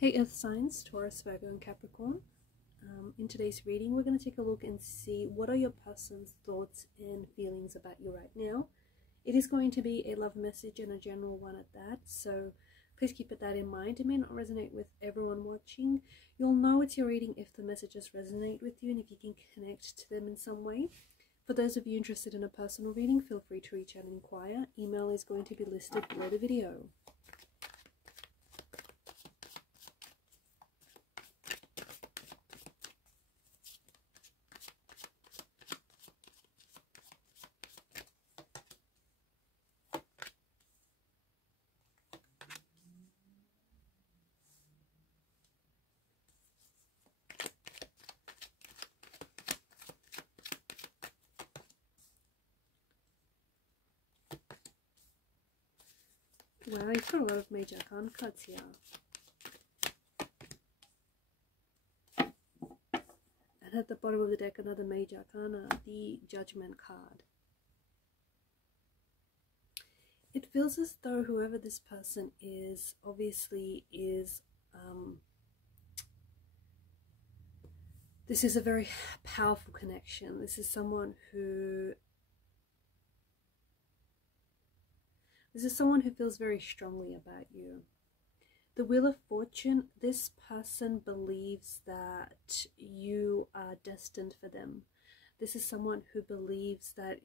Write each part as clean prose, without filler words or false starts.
Hey Earth signs, Taurus, Virgo and Capricorn. In today's reading, we're going to take a look and see what are your person's thoughts and feelings about you right now. It is going to be a love message and a general one at that, so please keep that in mind. It may not resonate with everyone watching. You'll know it's your reading if the messages resonate with you and if you can connect to them in some way. For those of you interested in a personal reading, feel free to reach out and inquire. Email is going to be listed below the video. Wow, you've got a lot of major arcana cards here. And at the bottom of the deck, another major arcana, the Judgment card. It feels as though whoever this person is, obviously is, this is a very powerful connection. This is someone who feels very strongly about you. The Wheel of Fortune, this person believes that you are destined for them. This is someone who believes that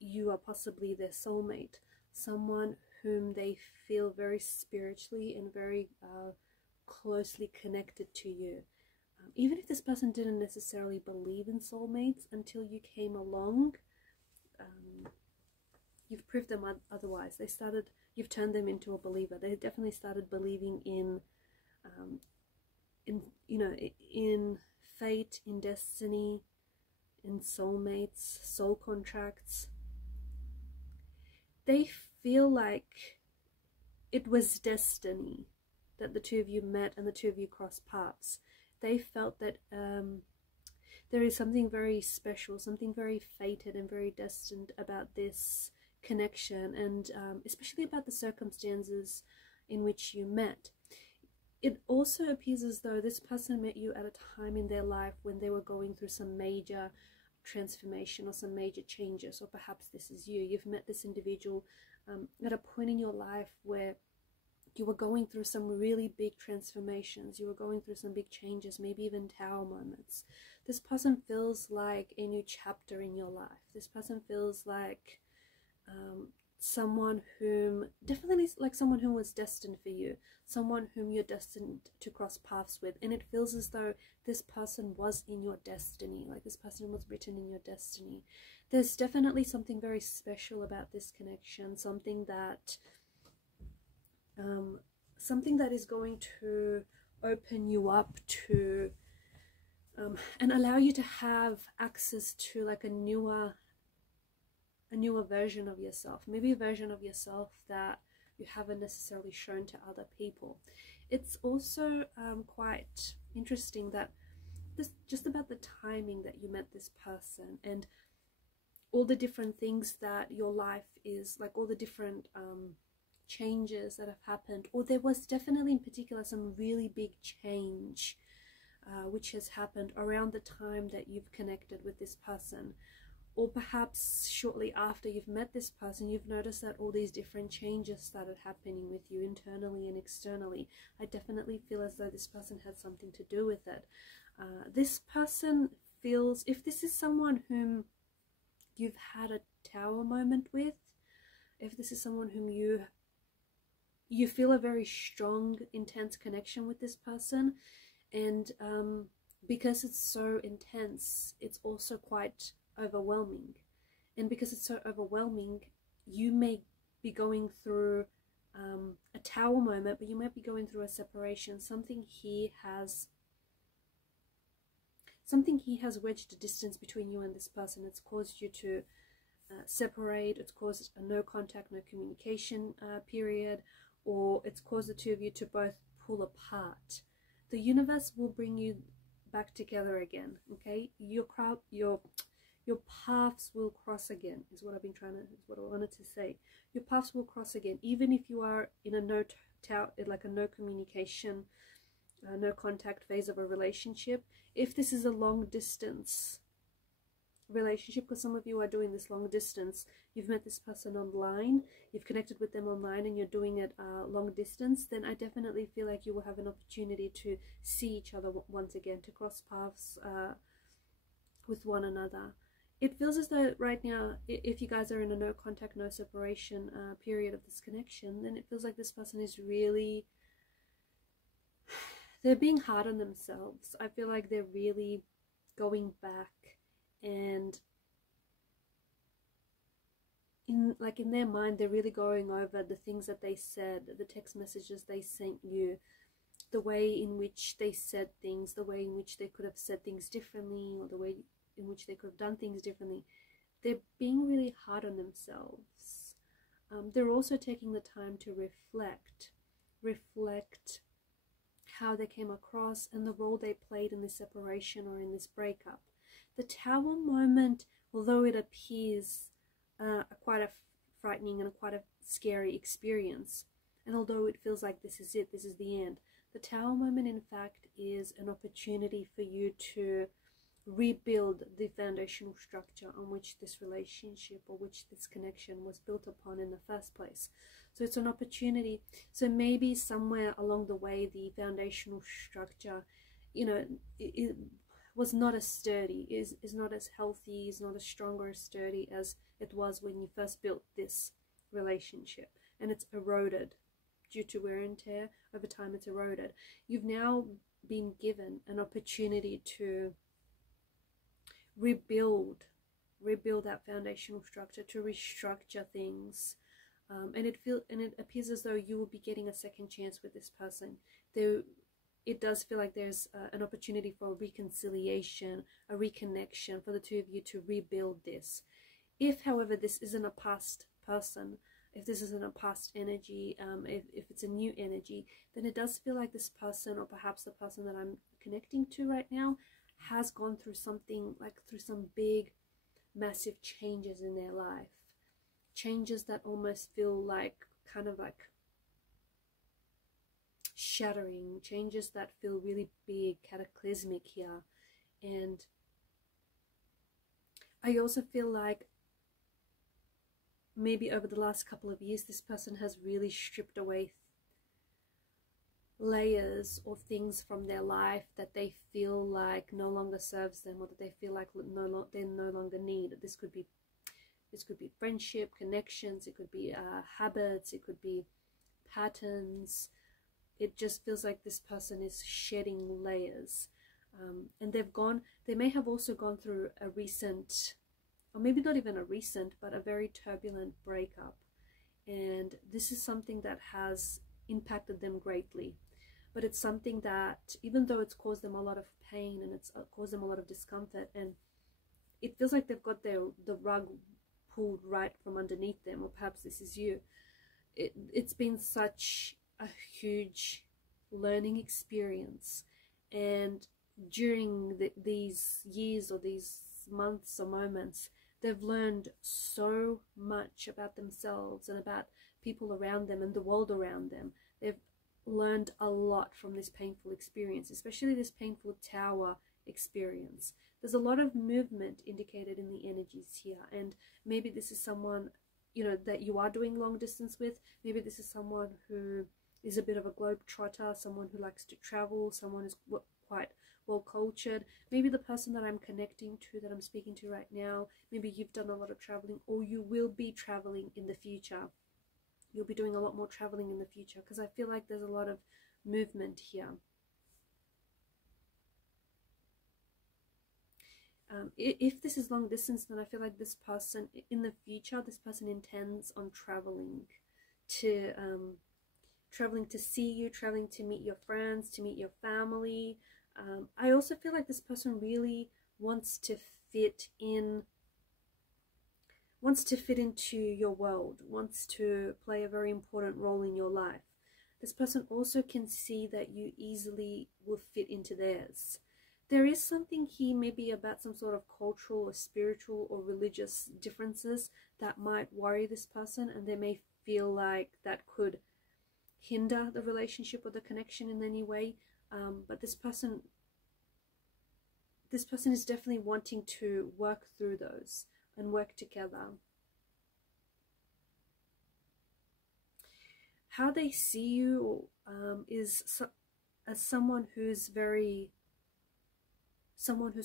you are possibly their soulmate, someone whom they feel very spiritually and very closely connected to you. Even if this person didn't necessarily believe in soulmates until you came along, you've proved them otherwise. You've turned them into a believer. They definitely started believing in fate, in destiny, in soulmates, soul contracts. They feel like it was destiny that the two of you met and the two of you crossed paths. They felt that there is something very special, something very fated and very destined about this connection, and especially about the circumstances in which you met. It also appears as though this person met you at a time in their life when they were going through some major transformation or some major changes, or perhaps this is you. You've met this individual at a point in your life where you were going through some really big transformations, you were going through some big changes, maybe even tower moments. This person feels like a new chapter in your life. This person feels like someone whom, definitely like someone who was destined for you, someone whom you're destined to cross paths with, and it feels as though this person was in your destiny, like this person was written in your destiny. There's definitely something very special about this connection, something that is going to open you up to and allow you to have access to like a newer version of yourself, maybe a version of yourself that you haven't necessarily shown to other people. It's also quite interesting that just about the timing that you met this person and all the different things that your life is like, all the different changes that have happened, or there was definitely in particular some really big change which has happened around the time that you've connected with this person. Or perhaps shortly after you've met this person, you've noticed that all these different changes started happening with you internally and externally. I definitely feel as though this person had something to do with it. This person feels, if this is someone whom you've had a tower moment with, if this is someone whom you feel a very strong, intense connection with this person, and because it's so intense, it's also quite overwhelming. And because it's so overwhelming, you may be going through a tower moment, but you might be going through a separation. Something he has wedged a distance between you and this person. It's caused you to separate. It's caused a no contact, no communication period, or it's caused the two of you to both pull apart. The universe will bring you back together again. Okay, your paths will cross again, is what I wanted to say. Your paths will cross again, even if you are in a no communication no contact phase of a relationship. If this is a long distance relationship, because some of you are doing this long distance, you've met this person online, you've connected with them online, and you're doing it long distance, then I definitely feel like you will have an opportunity to see each other once again, to cross paths with one another. It feels as though right now, if you guys are in a no contact, no separation period of this connection, then it feels like this person is really, they're being hard on themselves. I feel like they're really going back and in their mind, they're really going over the things that they said, the text messages they sent you, the way in which they said things, the way in which they could have said things differently, or the way in which they could have done things differently. They're being really hard on themselves. They're also taking the time to reflect how they came across and the role they played in this separation or in this breakup. The Tower moment, although it appears quite a frightening and quite a scary experience, and although it feels like this is it, this is the end, the Tower moment in fact is an opportunity for you to rebuild the foundational structure on which this relationship or which this connection was built upon in the first place. So it's an opportunity. So maybe somewhere along the way, the foundational structure, you know, it was not as sturdy, is not as healthy, is not as strong or as sturdy as it was when you first built this relationship, and it's eroded due to wear and tear. Over time it's eroded. You've now been given an opportunity to rebuild that foundational structure, to restructure things, and it appears as though you will be getting a second chance with this person. It does feel like there's an opportunity for a reconciliation, a reconnection, for the two of you to rebuild this. If, however, this isn't a past person, if this isn't a past energy, if it's a new energy, then it does feel like this person, or perhaps the person that I'm connecting to right now, has gone through something, like through some big, massive changes in their life. Changes that almost feel like, kind of like shattering, changes that feel really big, cataclysmic here. And I also feel like maybe over the last couple of years, this person has really stripped away layers or things from their life that they feel like no longer serves them, or that they feel like they no longer need. This could be friendship, connections, it could be habits, it could be patterns. It just feels like this person is shedding layers, and they may have also gone through a recent, or maybe not even a recent, but a very turbulent breakup, and this is something that has impacted them greatly. But it's something that, even though it's caused them a lot of pain and it's caused them a lot of discomfort, and it feels like they've got the rug pulled right from underneath them, or perhaps this is you, it's been such a huge learning experience, and during these years or these months or moments, they've learned so much about themselves and about people around them and the world around them. They've learned a lot from this painful experience, especially this painful Tower experience. There's a lot of movement indicated in the energies here, and maybe this is someone, you know, that you are doing long distance with. Maybe this is someone who is a bit of a globetrotter, someone who likes to travel, someone who's quite well cultured. Maybe the person that I'm connecting to, that I'm speaking to right now, maybe you've done a lot of traveling, or you will be traveling in the future. You'll be doing a lot more traveling in the future, because I feel like there's a lot of movement here. If this is long distance, then I feel like this person in the future, this person intends on traveling to see you, traveling to meet your friends, to meet your family. I also feel like this person really wants to fit into your world, wants to play a very important role in your life. This person also can see that you easily will fit into theirs. There is something here maybe about some sort of cultural or spiritual or religious differences that might worry this person, and they may feel like that could hinder the relationship or the connection in any way. but this person is definitely wanting to work through those and work together. How they see you is as someone who's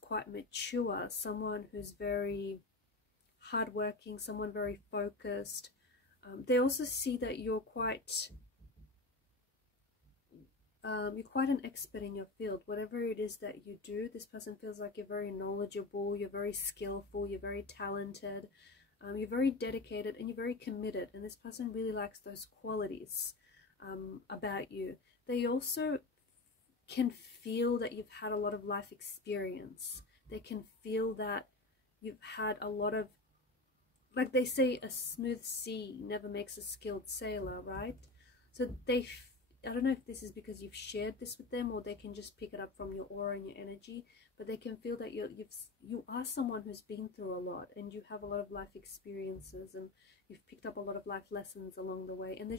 quite mature, someone who's very hardworking, someone very focused. They also see that you're quite an expert in your field. Whatever it is that you do, this person feels like you're very knowledgeable, you're very skillful, you're very talented, you're very dedicated, and you're very committed. And this person really likes those qualities about you. They also can feel that you've had a lot of life experience. They can feel that you've had a lot of, like they say, a smooth sea never makes a skilled sailor, right? So I don't know if this is because you've shared this with them, or they can just pick it up from your aura and your energy, but they can feel that you are someone who's been through a lot, and you have a lot of life experiences, and you've picked up a lot of life lessons along the way. And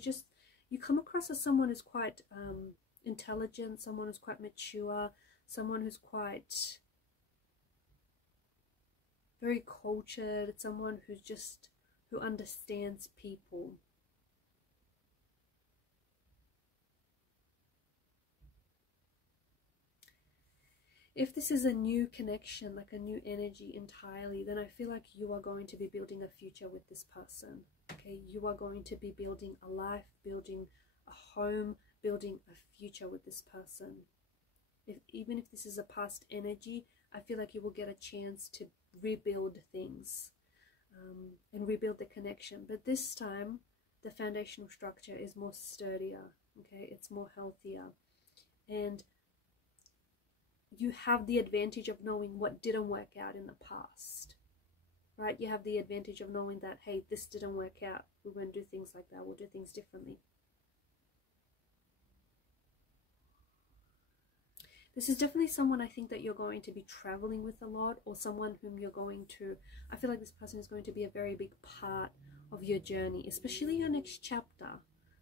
you come across as someone who's quite intelligent, someone who's quite mature, someone who's quite very cultured, someone who understands people. If this is a new connection, like a new energy entirely, then I feel like you are going to be building a future with this person. Okay, you are going to be building a life, building a home, building a future with this person. Even if this is a past energy, I feel like you will get a chance to rebuild things and rebuild the connection. But this time, the foundational structure is more sturdier. Okay, it's more healthier, and you have the advantage of knowing what didn't work out in the past, right? You have the advantage of knowing that, hey, this didn't work out, we won't do things like that, we'll do things differently. This is definitely someone I think that you're going to be traveling with a lot, or someone whom you're going to, I feel like this person is going to be a very big part of your journey, especially your next chapter,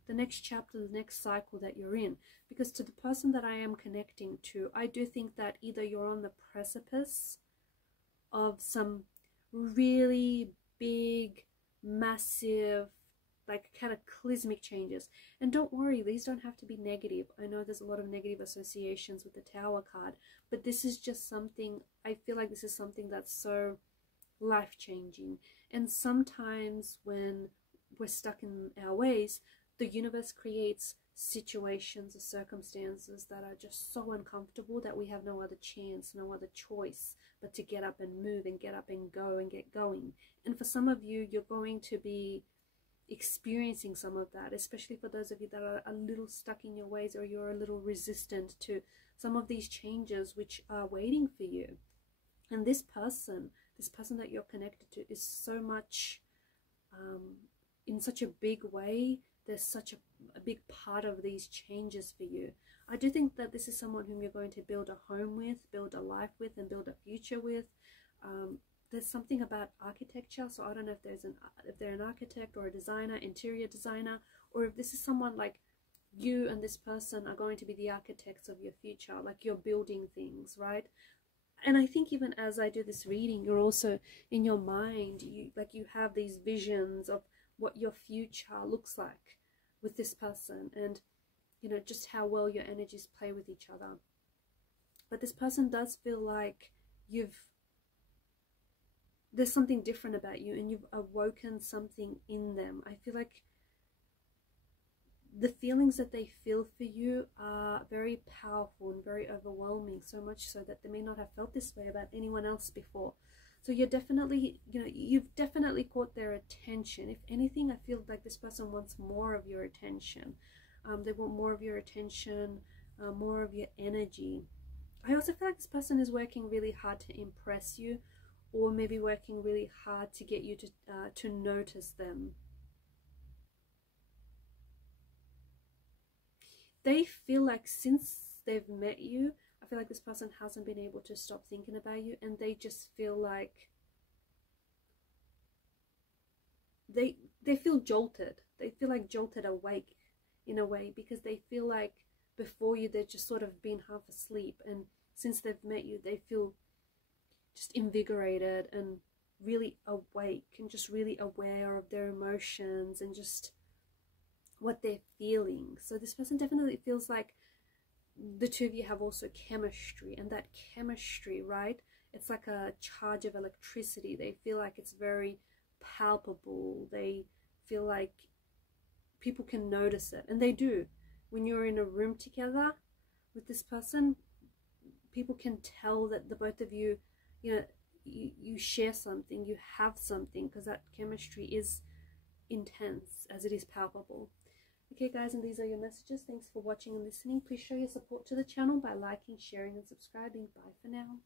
the next cycle that you're in. Because to the person that I am connecting to, I do think that either you're on the precipice of some really big, massive, like cataclysmic changes. And don't worry, these don't have to be negative. I know there's a lot of negative associations with the Tower card, but this is just something, I feel like this is something that's so life-changing. And sometimes when we're stuck in our ways, the universe creates situations or circumstances that are just so uncomfortable that we have no other chance, no other choice but to get up and move and get up and go and get going. And for some of you, you're going to be experiencing some of that, especially for those of you that are a little stuck in your ways, or you're a little resistant to some of these changes which are waiting for you. And this person that you're connected to is so much in such a big way. There's such a big part of these changes for you. I do think that this is someone whom you're going to build a home with, build a life with, and build a future with. There's something about architecture, so I don't know if they're an architect or a designer, interior designer, or if this is someone like you and this person are going to be the architects of your future, like you're building things, right? And I think even as I do this reading, you're also in your mind, you have these visions of what your future looks like with this person, and you know, just how well your energies play with each other. But this person does feel like there's something different about you, and you've awoken something in them. I feel like the feelings that they feel for you are very powerful and very overwhelming, so much so that they may not have felt this way about anyone else before. So you're definitely, you've definitely caught their attention. If anything, I feel like this person wants more of your attention. They want more of your attention, more of your energy. I also feel like this person is working really hard to impress you, or maybe working really hard to get you to notice them. They feel like since they've met you, I feel like this person hasn't been able to stop thinking about you, and they just feel like they feel jolted. They feel like jolted awake in a way, because they feel like before you, they've just sort of been half asleep, and since they've met you, they feel just invigorated and really awake and just really aware of their emotions and just what they're feeling. So this person definitely feels like the two of you have also chemistry, and that chemistry, right, it's like a charge of electricity. They feel like it's very palpable. They feel like people can notice it, and they do. When you're in a room together with this person, people can tell that the both of you, you know, you share something, you have something, because that chemistry is intense as it is palpable. Okay guys, and these are your messages. Thanks for watching and listening. Please show your support to the channel by liking, sharing and subscribing. Bye for now.